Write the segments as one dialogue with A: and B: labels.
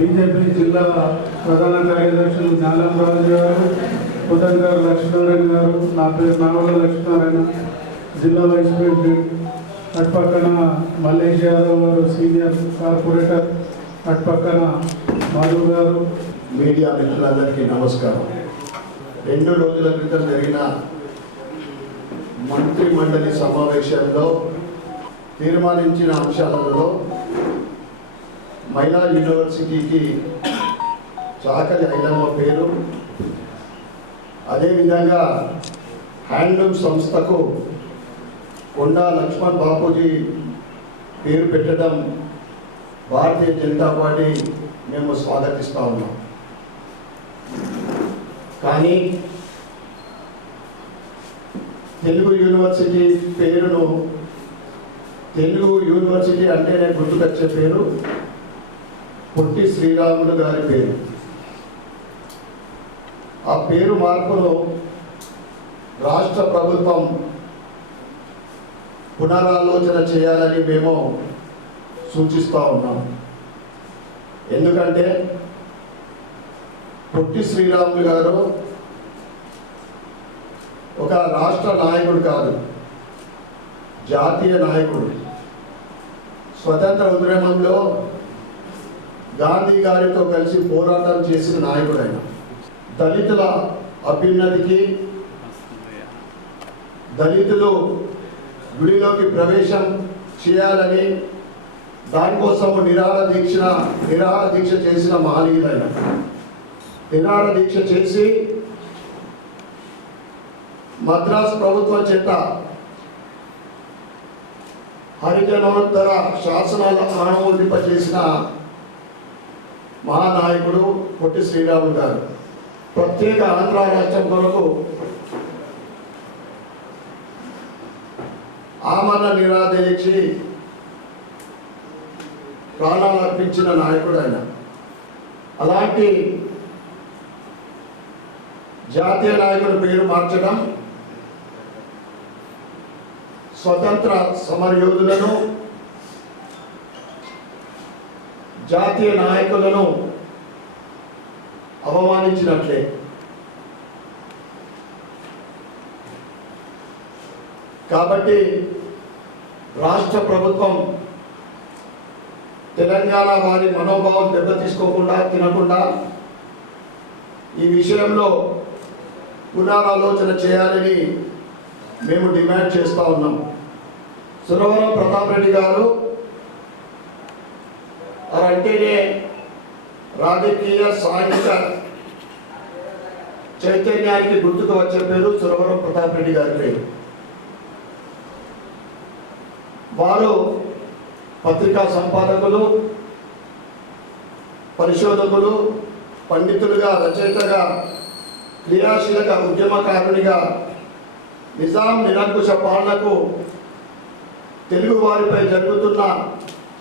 A: BJP జిల్లా ప్రధాన కార్యదర్శులు జ్ఞానం రాజు గారు పుదన్ గారు లక్ష్మీనారాయణ గారు నా పేరు నావల లక్ష్మీనారాయణ జిల్లా వైస్ ప్రెసిడెంట్. అటుపక్కన మల్లేష్ యాదవ్ గారు సీనియర్ కార్పొరేటర్. అటుపక్కన మధు గారు.
B: మీడియా మిత్రులందరికీ నమస్కారం. రెండు రోజుల క్రితం జరిగిన మంత్రి మండలి సమావేశంలో తీర్మానించిన అంశాలలో మహిళా యూనివర్సిటీకి చాకలి ఐలమ్మ పేరు. అదేవిధంగా హ్యాండ్లూమ్ సంస్థకు కొండా లక్ష్మణ్ బాపూజీ పేరు పెట్టడం భారతీయ జనతా పార్టీ మేము స్వాగతిస్తా ఉన్నాం. కానీ తెలుగు యూనివర్సిటీ పేరును తెలుగు యూనివర్సిటీ అంటేనే గుర్తుకొచ్చే పేరు. పొట్టి శ్రీరాములు గారి పేరు. ఆ పేరు మార్పును రాష్ట్ర ప్రభుత్వం పునరాలోచన చేయాలని మేము సూచిస్తూ ఉన్నాం. ఎందుకంటే పొట్టి శ్రీరాములు గారు ఒక రాష్ట్ర నాయకుడు కాదు జాతీయ నాయకుడు. స్వతంత్ర ఉద్యమంలో గాంధీ గారితో కలిసి పోరాటం చేసిన నాయకుడు ఆయన దళితుల అభ్యున్నతికి దళితులు గుడిలోకి ప్రవేశం చేయాలని దానికోసం నిరాహార దీక్ష నిరాహార దీక్ష చేసిన మహనీయులైన నిరాహార దీక్ష చేసి మద్రాస్ ప్రభుత్వం చేత హరిజనోత్తర శాసనాల ఆమోదింపజేసిన మహానాయకుడు పొట్టి శ్రీరాములు గారు. ప్రత్యేక ఆంధ్ర రాష్ట్రం కొరకు ఆమరణ నిరాదీక్షి ప్రాణాలు అర్పించిన నాయకుడు ఆయన. అలాంటి జాతీయ నాయకుడి పేరు మార్చడం స్వతంత్ర సమరయోధులను జాతీయ నాయకులను అవమానించినట్లే. కాబట్టి రాష్ట్ర ప్రభుత్వం తెలంగాణ వారి మనోభావం దెబ్బతీసుకోకుండా తినకుండా ఈ విషయంలో పునరాలోచన చేయాలని మేము డిమాండ్ చేస్తూ ఉన్నాం. సురవరం ప్రతాప్ రెడ్డి గారు వారు రాజకీయ సాంఘిక చైతన్యానికి గుర్తుకు వచ్చే పేరు సురవరం ప్రతాప్ రెడ్డి గారి పేరు. వారు పత్రికా సంపాదకులు పరిశోధకులు పండితులుగా రచయితగా క్రియాశీలక ఉద్యమకారునిగా నిజాం నిరంకుశ పాలనకు తెలుగు వారిపై జరుగుతున్న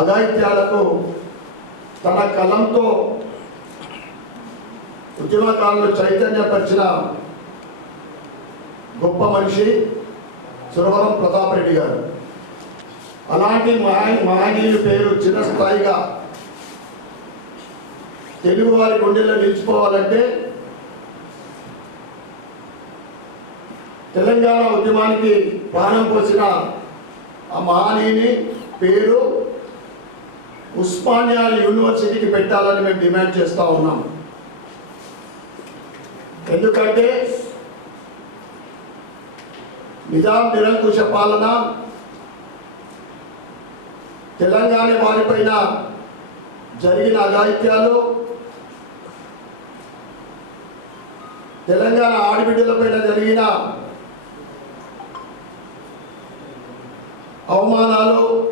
B: అఘాయిత్యాలకు తన కలంతో ఉద్యమకారులు చైతన్యపరిచిన గొప్ప మనిషి సురవరం ప్రతాప్ రెడ్డి గారు. అలాంటి మహా మహనీయుల పేరు స్థాయిగా తెలుగు వారి గుండెల్లో నిలిచిపోవాలంటే తెలంగాణ ఉద్యమానికి ప్రాణం పోసిన ఆ మహనీయుని పేరు ఉస్మానియా యూనివర్సిటీకి పెట్టాలని మేము డిమాండ్ చేస్తూ ఉన్నాం. ఎందుకంటే నిజాం నిరంకుశ పాలన తెలంగాణ వారిపైన జరిగిన అఘాయిత్యాలు తెలంగాణ ఆడబిడ్డలపైన జరిగిన అవమానాలు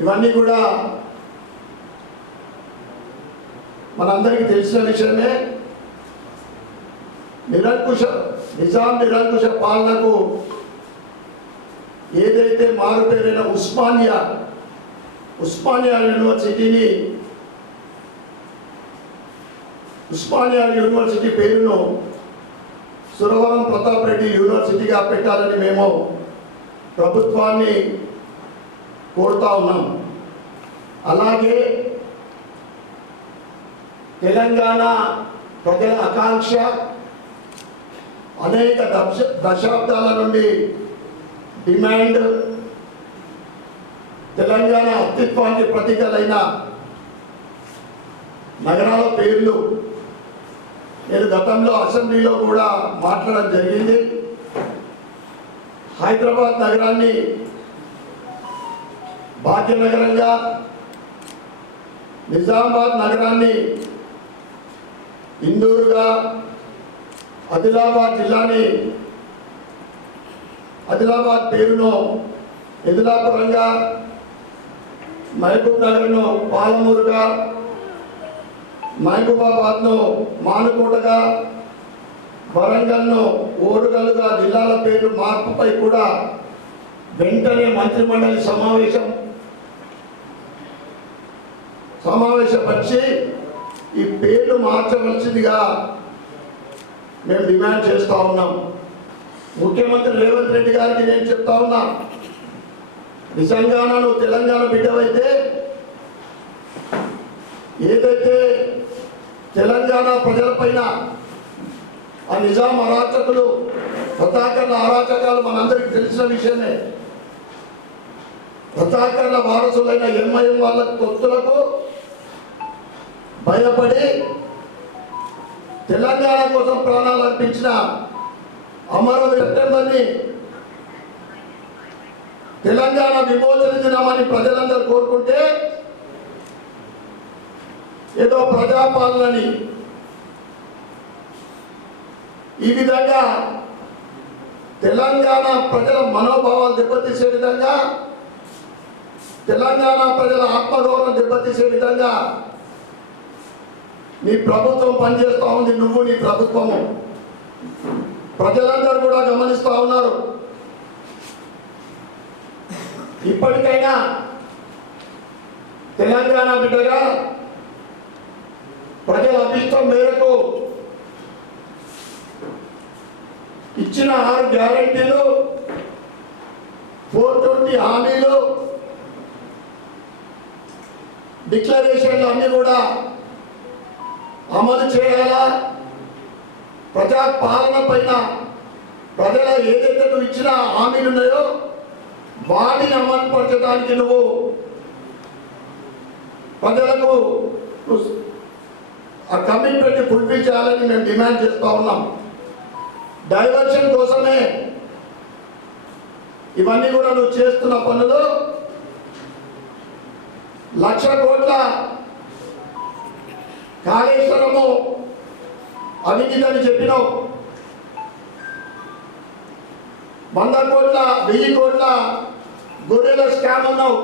B: ఇవన్నీ కూడా మనందరికీ తెలిసిన విషయమే. నిరంకుశ నిజాం నిరంకుశ పాలనకు ఏదైతే మారుపేరైన ఉస్మానియా ఉస్మానియా యూనివర్సిటీని ఉస్మానియా యూనివర్సిటీ పేరును సురవరం ప్రతాప్ రెడ్డి యూనివర్సిటీగా పెట్టాలని మేము ప్రభుత్వాన్ని కోరుతా ఉన్నాం. అలాగే తెలంగాణ ప్రజల ఆకాంక్ష అనేక దశ దశాబ్దాల నుండి డిమాండ్ తెలంగాణ అస్తిత్వానికి ప్రతీకలైన నగరాల పేర్లు నేను గతంలో అసెంబ్లీలో కూడా మాట్లాడడం జరిగింది. హైదరాబాద్ నగరాన్ని భాగ్యనగరంగా నిజామాబాద్ నగరాన్ని ఇందూరుగా ఆదిలాబాద్ జిల్లాని ఆదిలాబాద్ పేరును ఎదిలాపురంగా మహబూబ్ నగర్ను పాలమూరుగా మహబూబాబాద్ను మానుకోటగా వరంగల్ను ఓరుగలుగా జిల్లాల పేరు మార్పుపై కూడా వెంటనే మంత్రిమండలి సమావేశం సమావేశపరిచి ఈ పేర్లు మార్చవలసిందిగా మేము డిమాండ్ చేస్తా ఉన్నాం. ముఖ్యమంత్రి రేవంత్ రెడ్డి గారికి నేను చెప్తా ఉన్నా నిజంగా నువ్వు తెలంగాణ బిడ్డవైతే ఏదైతే తెలంగాణ ప్రజలపైన ఆ నిజాం అరాచకులు రథాకర్ల అరాచకాలు మనందరికీ తెలిసిన విషయమే. రథాకర్ల వారసులైన ఎంఐఎం వాళ్ళ తొత్తులకు భయపడి తెలంగాణ కోసం ప్రాణాలు అర్పించిన అమరవీర సెప్టెంబర్ని తెలంగాణ విమోచన దినమని ప్రజలందరూ కోరుకుంటే ఏదో ప్రజాపాలనని ఈ విధంగా తెలంగాణ ప్రజల మనోభావాలు దెబ్బతీసే విధంగా తెలంగాణ ప్రజల ఆత్మగౌరవం దెబ్బతీసే విధంగా నీ ప్రభుత్వం పనిచేస్తూ ఉంది నువ్వు నీ ప్రభుత్వము. ప్రజలందరూ కూడా గమనిస్తూ ఉన్నారు. ఇప్పటికైనా తెలంగాణ బిడ్డగా ప్రజల అభిష్టం మేరకు ఇచ్చిన ఆరు గ్యారంటీలు ఫోర్ ట్వంటీ హామీలు డిక్లరేషన్లు అన్నీ కూడా అమలు చేయాలా? ప్రజా పాలన పైన ప్రజల ఏదైతే నువ్వు ఇచ్చిన హామీలు ఉన్నాయో వాటిని అమలుపరచడానికి నువ్వు ప్రజలకు ఆ కమిట్మెంట్ ఫుల్ఫిల్ చేయాలని మేము డిమాండ్ చేస్తూ ఉన్నాం. డైవర్షన్ కోసమే ఇవన్నీ కూడా నువ్వు చేస్తున్న పనులు. లక్ష కోట్ల కాళేశ్వరము అవినీతిని చెప్పినావు వంద కోట్ల వెయ్యి కోట్ల గొర్రెల స్కామ్ అన్నావు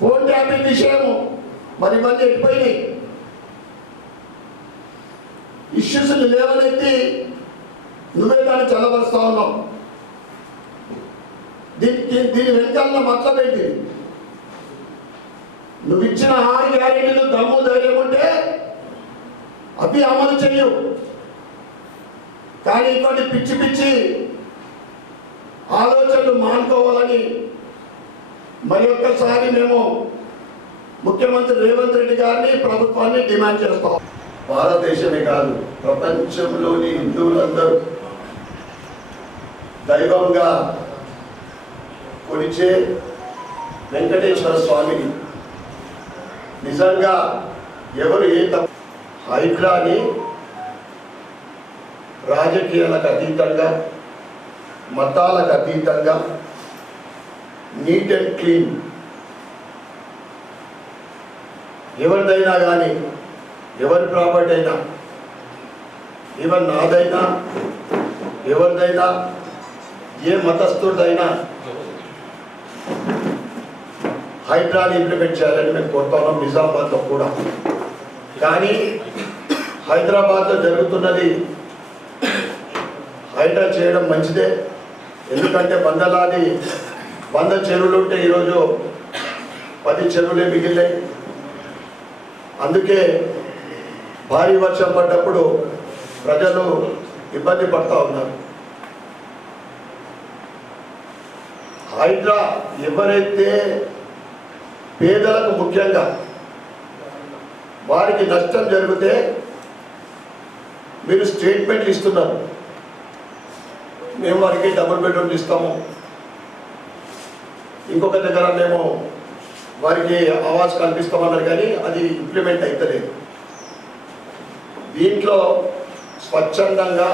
B: ఫోన్ ట్యాపింగ్ విషయము మరి ఇవన్నీ ఎట్టిపోయినాయి ఇష్యూస్ లేవనెత్తి నువ్వే దాన్ని చల్లబరుస్తా ఉన్నావు. దీని దీని- వెనకాల మతలబ్ ఏంటి నువ్వు ఇచ్చిన ఆరు గ్యారెంటీలు దమ్ము ధైర్యం ఉంటే అవి అమలు చెయ్యు కానీ ఇటువంటి పిచ్చి పిచ్చి ఆలోచనలు మానుకోవాలని మరి ఒక్కసారి మేము ముఖ్యమంత్రి రేవంత్ రెడ్డి గారిని ప్రభుత్వాన్ని డిమాండ్ చేస్తాం. భారతదేశమే కాదు ప్రపంచంలోని హిందువులందరూ దైవంగా కొలిచే వెంకటేశ్వర స్వామిని నిజంగా ఎవరు ఏ తప్పు హైడ్రాని రాజకీయాలకు అతీతంగా మతాలకు అతీతంగా నీట్ అండ్ క్లీన్. ఎవరిదైనా కానీ ఎవరి ప్రాపర్టీ అయినా ఈవెన్ నాదైనా ఎవరిదైనా ఏ మతస్థుడిదైనా హైడ్రాని ఇంప్లిమెంట్ చేయాలని మేము కోరుతా ఉన్నాం నిజామాబాద్లో కూడా. కానీ హైదరాబాద్లో జరుగుతున్నది హైడ్రా చేయడం మంచిదే. ఎందుకంటే వందలాది వంద చెరువులు ఉంటే ఈరోజు పది చెరువులే మిగిలినాయి. అందుకే భారీ వర్షం పడ్డప్పుడు ప్రజలు ఇబ్బంది పడతా ఉన్నారు. హైడ్రా ఎవరైతే పేదలకు ముఖ్యంగా వారికి నష్టం జరిగితే మీరు స్టేట్మెంట్లు ఇస్తున్నారు. మేము వారికి డబుల్ బెడ్రూమ్లు ఇస్తాము. ఇంకొక దగ్గర మేము వారికి ఆవాజ్ కల్పిస్తామన్నారు కానీ అది ఇంప్లిమెంట్ అవుతలేదు దీంట్లో స్వచ్ఛందంగా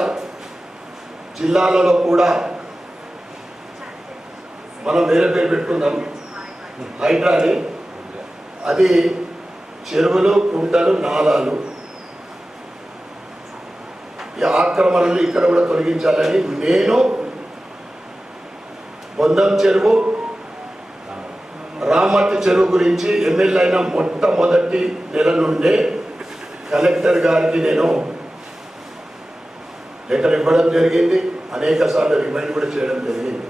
B: జిల్లాలలో కూడా మనం వేరే పేరు పెట్టుకుందాం. హైడ్రాని అది చెరువులు కుంటలు నాలాలు. ఈ ఆక్రమణలు ఇక్కడ కూడా తొలగించాలని నేను బొందం చెరువు రామట్టి చెరువు గురించి ఎమ్మెల్యే అయిన మొట్టమొదటి నెల నుండే కలెక్టర్ గారికి నేను లెటర్ ఇవ్వడం జరిగింది. అనేక సార్లు రిమైండ్ కూడా చేయడం జరిగింది.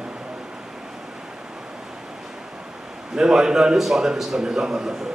B: మేము ఆయుధాన్ని స్వాగతిస్తాం నిజామాబాద్లో.